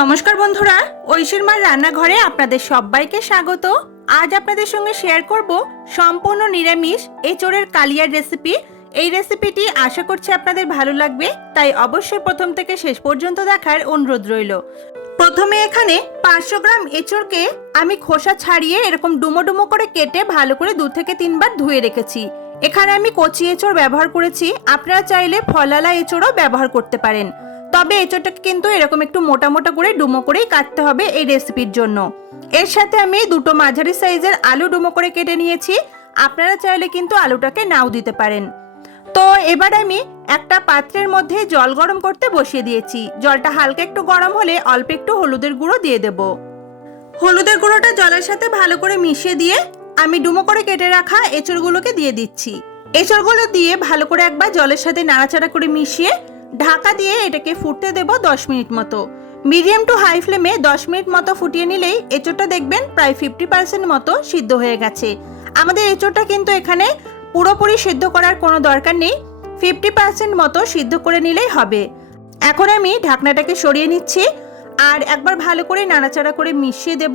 নমস্কার বন্ধুরা, ঐশীর মার রান্নাঘরে আপনাদের সবাইকে স্বাগত। আজ আপনাদের সঙ্গে শেয়ার করব সম্পূর্ণ নিরামিষ এঁচোড়ের কালিয়ার রেসিপি এই রেসিপিটি আশা করছি আপনাদের ভালো লাগবে, তাই অবশ্যই প্রথম থেকে শেষ পর্যন্ত দেখার অনুরোধ রইল। প্রথমে এখানে পাঁচশো গ্রাম এঁচোড়কে আমি খোসা ছাড়িয়ে এরকম ডুমো ডুমো করে কেটে ভালো করে দু থেকে তিনবার ধুয়ে রেখেছি। এখানে আমি কচি এঁচোড় ব্যবহার করেছি, আপনারা চাইলে ফলালা এঁচোড়ও ব্যবহার করতে পারেন। তবে এঁচোড়টাকে কিন্তু এরকম একটু মোটা মোটা করে, ডুমো করেই কাটতে হবে এই রেসিপির জন্য। এর সাথে আমি দুটো মাঝারি সাইজের আলু ডুমো করে কেটে নিয়েছি। আপনারা চাইলে কিন্তু আলুটাকে নাও দিতে পারেন। তো এবার আমি একটা পাত্রের মধ্যে জল গরম করতে বসিয়ে দিয়েছি। জলটা হালকা একটু গরম হলে অল্প একটু হলুদের গুঁড়ো দিয়ে দেব। হলুদের গুঁড়োটা জলের সাথে ভালো করে মিশিয়ে দিয়ে আমি ডুমো করে কেটে রাখা এঁচড়গুলোকে দিয়ে দিচ্ছি। এঁচড়গুলো দিয়ে ভালো করে একবার জলের সাথে নাড়াচাড়া করে মিশিয়ে ঢাকা দিয়ে এটাকে ফুটতে দেব দশ মিনিট মতো। মিডিয়াম টু হাই ফ্লেমে দশ মিনিট মতো ফুটিয়ে নিলেই এঁচোড়টা দেখবেন প্রায় ফিফটি পার্সেন্ট মতো সিদ্ধ হয়ে গেছে। আমাদের এঁচোড়টা কিন্তু এখানে পুরোপুরি সিদ্ধ করার কোনো দরকার নেই ফিফটি পার্সেন্ট মতো সিদ্ধ করে নিলেই হবে। এখন আমি ঢাকনাটাকে সরিয়ে নিচ্ছি আর একবার ভালো করে নাড়াচাড়া করে মিশিয়ে দেব।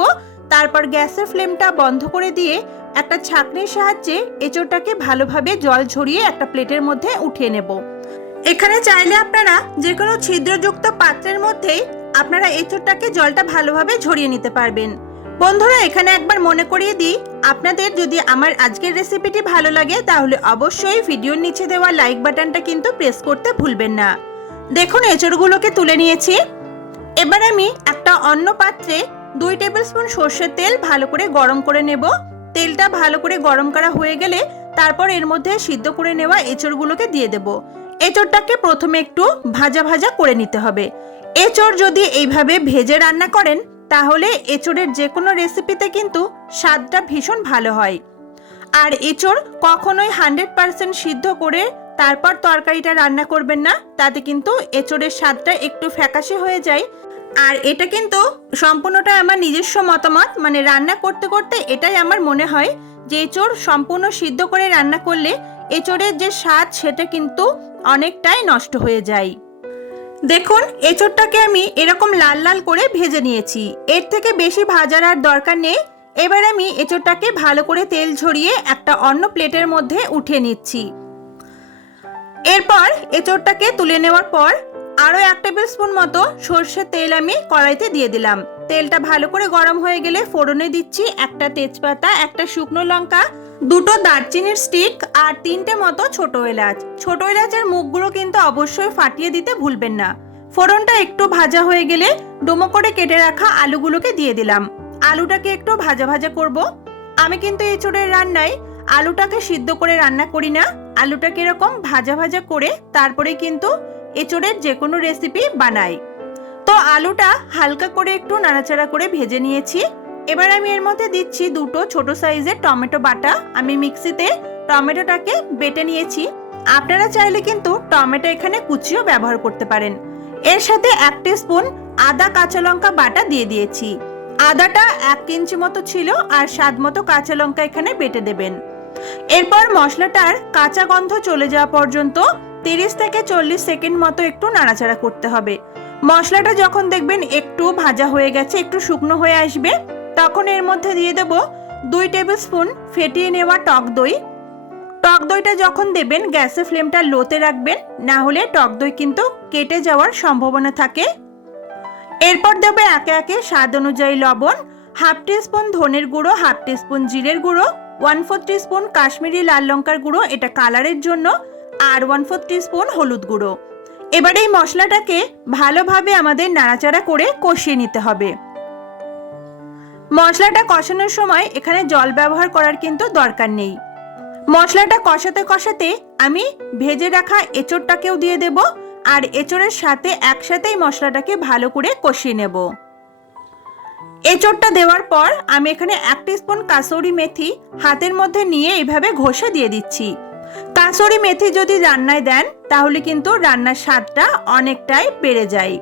তারপর গ্যাসের ফ্লেমটা বন্ধ করে দিয়ে একটা ছাঁকনির সাহায্যে এঁচোড়টাকে ভালোভাবে জল ঝরিয়ে একটা প্লেটের মধ্যে উঠিয়ে নেব। এখানে চাইলে আপনারা যে কোনো ছিদ্রযুক্ত পাত্রের মধ্যেই আপনারা এঁচড়টাকে জলটা ভালোভাবে ঝরিয়ে নিতে পারবেন। বন্ধুরা, এখানে একবার মনে করিয়ে দিই, আপনাদের যদি আমার আজকের রেসিপিটি ভালো লাগে, তাহলে অবশ্যই ভিডিওর নিচে দেওয়া লাইক বাটনটা কিন্তু প্রেস করতে ভুলবেন না। দেখুন, এঁচড়গুলোকে তুলে নিয়েছি। এবার আমি একটা অন্য পাত্রে দুই টেবিল স্পুন সর্ষের তেল ভালো করে গরম করে নেব। তেলটা ভালো করে গরম করা হয়ে গেলে তারপর এর মধ্যে সিদ্ধ করে নেওয়া এঁচড়গুলোকে দিয়ে দেব। এঁচড়টাকে প্রথমে একটু ভাজা ভাজা করে নিতে হবে। এঁচড় যদি এইভাবে ভেজে রান্না করেন, তাহলে এঁচড়ের যে কোনো রেসিপিতে কিন্তু স্বাদটা ভীষণ ভালো হয়। আর এঁচড় কখনোই হান্ড্রেড পার্সেন্ট সিদ্ধ করে তারপর তরকারিটা রান্না করবেন না, তাতে কিন্তু এঁচড়ের স্বাদটা একটু ফ্যাকাশে হয়ে যায়। আর এটা কিন্তু সম্পূর্ণটা আমার নিজস্ব মতামত মানে রান্না করতে করতে এটাই আমার মনে হয় যে এঁচড় সম্পূর্ণ সিদ্ধ করে রান্না করলে এঁচড়ের যে স্বাদ, সেটা কিন্তু অনেকটাই নষ্ট হয়ে যায়। দেখুন, এঁচড়টাকে আমি এরকম লাল লাল করে ভেজে নিয়েছি। এর থেকে বেশি ভাজার আর দরকার নেই। এবার আমি এঁচড়টাকে ভালো করে তেল ঝরিয়ে একটা অন্য প্লেটের মধ্যে উঠিয়ে নিচ্ছি। এরপর এঁচড়টাকে তুলে নেওয়ার পর আরও এক টেবিল স্পুন মতো সর্ষের তেল আমি কড়াইতে দিয়ে দিলাম। তেলটা ভালো করে গরম হয়ে গেলে ফোড়নে দিচ্ছি একটা তেজপাতা, একটা শুকনো লঙ্কা দুটো দারচিনির স্টিক আর তিনটে মতো ছোট এলাচ। ছোট এলাচের মুখগুলো কিন্তু অবশ্যই ফাটিয়ে দিতে ভুলবেন না। ফোড়নটা একটু ভাজা হয়ে গেলে ডোমো করে কেটে রাখা আলুগুলোকে দিয়ে দিলাম। আলুটাকে একটু ভাজা ভাজা করব। আমি কিন্তু এঁচড়ের রান্নায় আলুটাকে সিদ্ধ করে রান্না করি না। আলুটাকে এরকম ভাজা ভাজা করে তারপরে কিন্তু এঁচড়ের যে কোনো রেসিপি বানাই। তো আলুটা হালকা করে একটু নাড়াচাড়া করে ভেজে নিয়েছি। এবার আমি এর মধ্যে দিচ্ছি দুটো ছোট সাইজের টমেটো বাটা। আমি মিক্সিতে টমেটোটাকে বেটে নিয়েছি। আপনারা চাইলে কিন্তু টমেটো এখানে কুচিও ব্যবহার করতে পারেন। এর সাথে এক স্পুন আদা কাঁচা লঙ্কা বাটা দিয়ে দিয়েছি। আদাটা এক ইঞ্চি মতো ছিল আর স্বাদ মতো কাঁচা লঙ্কা এখানে বেটে দেবেন। এরপর মশলাটার কাঁচা গন্ধ চলে যাওয়া পর্যন্ত তিরিশ থেকে চল্লিশ সেকেন্ড মতো একটু নাড়াচাড়া করতে হবে। মশলাটা যখন দেখবেন একটু ভাজা হয়ে গেছে, একটু শুকনো হয়ে আসবে তখন এর মধ্যে দিয়ে দেব দুই টেবিল স্পুন ফেটিয়ে নেওয়া টক দই। টক দইটা যখন দেবেন গ্যাসের ফ্লেমটা লোতে রাখবেন, না হলে টক দই কিন্তু কেটে যাওয়ার সম্ভাবনা থাকে। এরপর দেবে একে একে স্বাদ অনুযায়ী লবণ, হাফ স্পুন ধনের গুঁড়ো, হাফ স্পুন জিরের গুঁড়ো, ওয়ান ফোর স্পুন কাশ্মীরি লাল লঙ্কার গুঁড়ো, এটা কালারের জন্য, আর ওয়ান ফোর স্পুন হলুদ গুঁড়ো। এবার এই মশলাটাকে ভালোভাবে আমাদের নাড়াচাড়া করে কষিয়ে নিতে হবে। মশলাটা কষানোর সময় এখানে জল ব্যবহার করার কিন্তু দরকার নেই। মশলাটা কষাতে কষাতে আমি ভেজে রাখা এঁচড়টাকেও দিয়ে দেব আর এঁচড়ের সাথে একসাথেই মশলাটাকে ভালো করে কষিয়ে নেব। এঁচড়টা দেওয়ার পর আমি এখানে এক স্পুন কাসৌরি মেথি হাতের মধ্যে নিয়ে এইভাবে ঘষে দিয়ে দিচ্ছি। কাসৌরি মেথি যদি রান্নায় দেন তাহলে কিন্তু রান্নার স্বাদটা অনেকটাই বেড়ে যায়।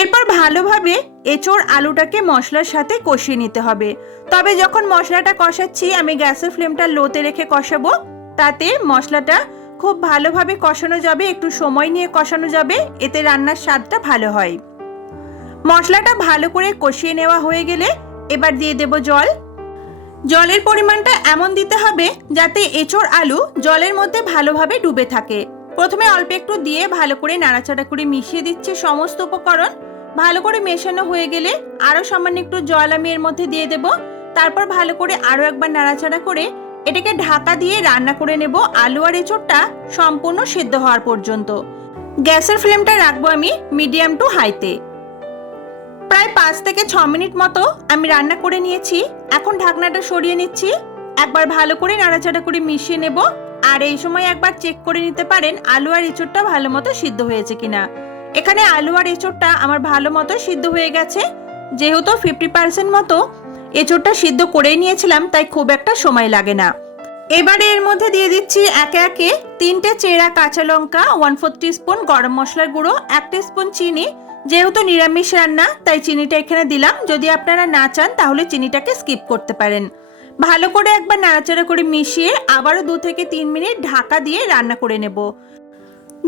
এরপর ভালোভাবে এঁচড় আলুটাকে মশলার সাথে কষিয়ে নিতে হবে। তবে যখন মশলাটা কষাচ্ছি, আমি গ্যাসের ফ্লেমটা লোতে রেখে কষাবো। তাতে মশলাটা খুব ভালোভাবে কষানো যাবে, একটু সময় নিয়ে কষানো যাবে, এতে রান্নার স্বাদটা ভালো হয়। মশলাটা ভালো করে কষিয়ে নেওয়া হয়ে গেলে এবার দিয়ে দেব জল। জলের পরিমাণটা এমন দিতে হবে যাতে এঁচড় আলু জলের মধ্যে ভালোভাবে ডুবে থাকে। প্রথমে অল্প একটু দিয়ে ভালো করে নাড়াচাড়া করে মিশিয়ে দিচ্ছে সমস্ত উপকরণ। ভালো করে মেশানো হয়ে গেলে আরও সামান্য একটু জল আমি এর মধ্যে দিয়ে দেব। তারপর ভালো করে আরও একবার নাড়াচাড়া করে এটাকে ঢাকা দিয়ে রান্না করে নেব। আলু আর এঁচড়টা সম্পূর্ণ সেদ্ধ হওয়ার পর্যন্ত। গ্যাসের ফ্লেমটা রাখব আমি মিডিয়াম টু হাইতে। প্রায় পাঁচ থেকে ছ মিনিট মতো আমি রান্না করে নিয়েছি। এখন ঢাকনাটা সরিয়ে নিচ্ছি। একবার ভালো করে নাড়াচাড়া করে মিশিয়ে নেব। আর এই সময় একবার চেক করে নিতে পারেন আলু আর এঁচড়টা ভালো মতো সিদ্ধ হয়েছে কিনা। এখানে আলু আর এঁচোড়টা আমার ভালো মতো সিদ্ধ হয়ে গেছে। যেহেতু ফিফটি পার্সেন্ট মতো এঁচোড়টা সিদ্ধ করেই নিয়েছিলাম, তাই খুব একটা সময় লাগে না। এবারে এর মধ্যে দিয়ে দিচ্ছি একে একে তিনটে চেরা কাঁচা লঙ্কা ওয়ান ফোর স্পুন গরম মশলার গুঁড়ো, এক স্পুন চিনি। যেহেতু নিরামিষ রান্না, তাই চিনিটা এখানে দিলাম। যদি আপনারা না চান, তাহলে চিনিটাকে স্কিপ করতে পারেন। ভালো করে একবার নাড়াচাড়া করে মিশিয়ে আবারও দু থেকে তিন মিনিট ঢাকা দিয়ে রান্না করে নেব।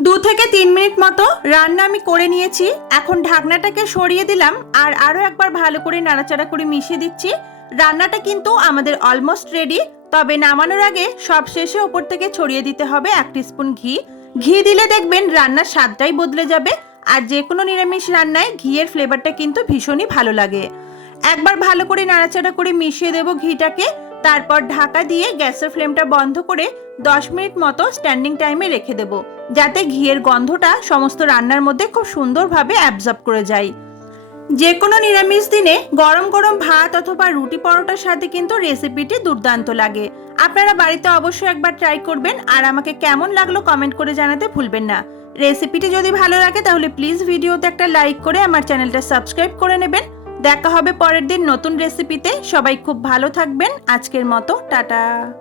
দু থেকে তিন মিনিট মতো রান্না আমি করে নিয়েছি। এখন ঢাকনাটাকে সরিয়ে দিলাম আর আরও একবার ভালো করে নাড়াচাড়া করে মিশিয়ে দিচ্ছি। রান্নাটা কিন্তু আমাদের অলমোস্ট রেডি তবে নামানোর আগে সব শেষে ওপর থেকে ছড়িয়ে দিতে হবে এক স্পুন ঘি। ঘি দিলে দেখবেন রান্নার স্বাদটাই বদলে যাবে আর যে কোনো নিরামিষ রান্নায় ঘিয়ের ফ্লেভারটা কিন্তু ভীষণই ভালো লাগে। একবার ভালো করে নাড়াচাড়া করে মিশিয়ে দেব ঘিটাকে। তারপর ঢাকা দিয়ে গ্যাসের ফ্লেমটা বন্ধ করে দশ মিনিট মতো স্ট্যান্ডিং টাইমে রেখে দেব, যাতে ঘিয়ের গন্ধটা সমস্ত রান্নার মধ্যে খুব সুন্দরভাবে অ্যাবজর্ব করে যায়। যে কোনো নিরামিষ দিনে গরম গরম ভাত অথবা রুটি পরোটার সাথে কিন্তু রেসিপিটি দুর্দান্ত লাগে। আপনারা বাড়িতে অবশ্যই একবার ট্রাই করবেন, আর আমাকে কেমন লাগল কমেন্ট করে জানাতে ভুলবেন না। রেসিপিটি যদি ভালো লাগে, তাহলে প্লিজ ভিডিওতে একটা লাইক করে আমার চ্যানেলটা সাবস্ক্রাইব করে নেবেন। দেখা হবে পরের দিন নতুন রেসিপিতে সবাই খুব ভালো থাকবেন। আজকের মতো টাটা।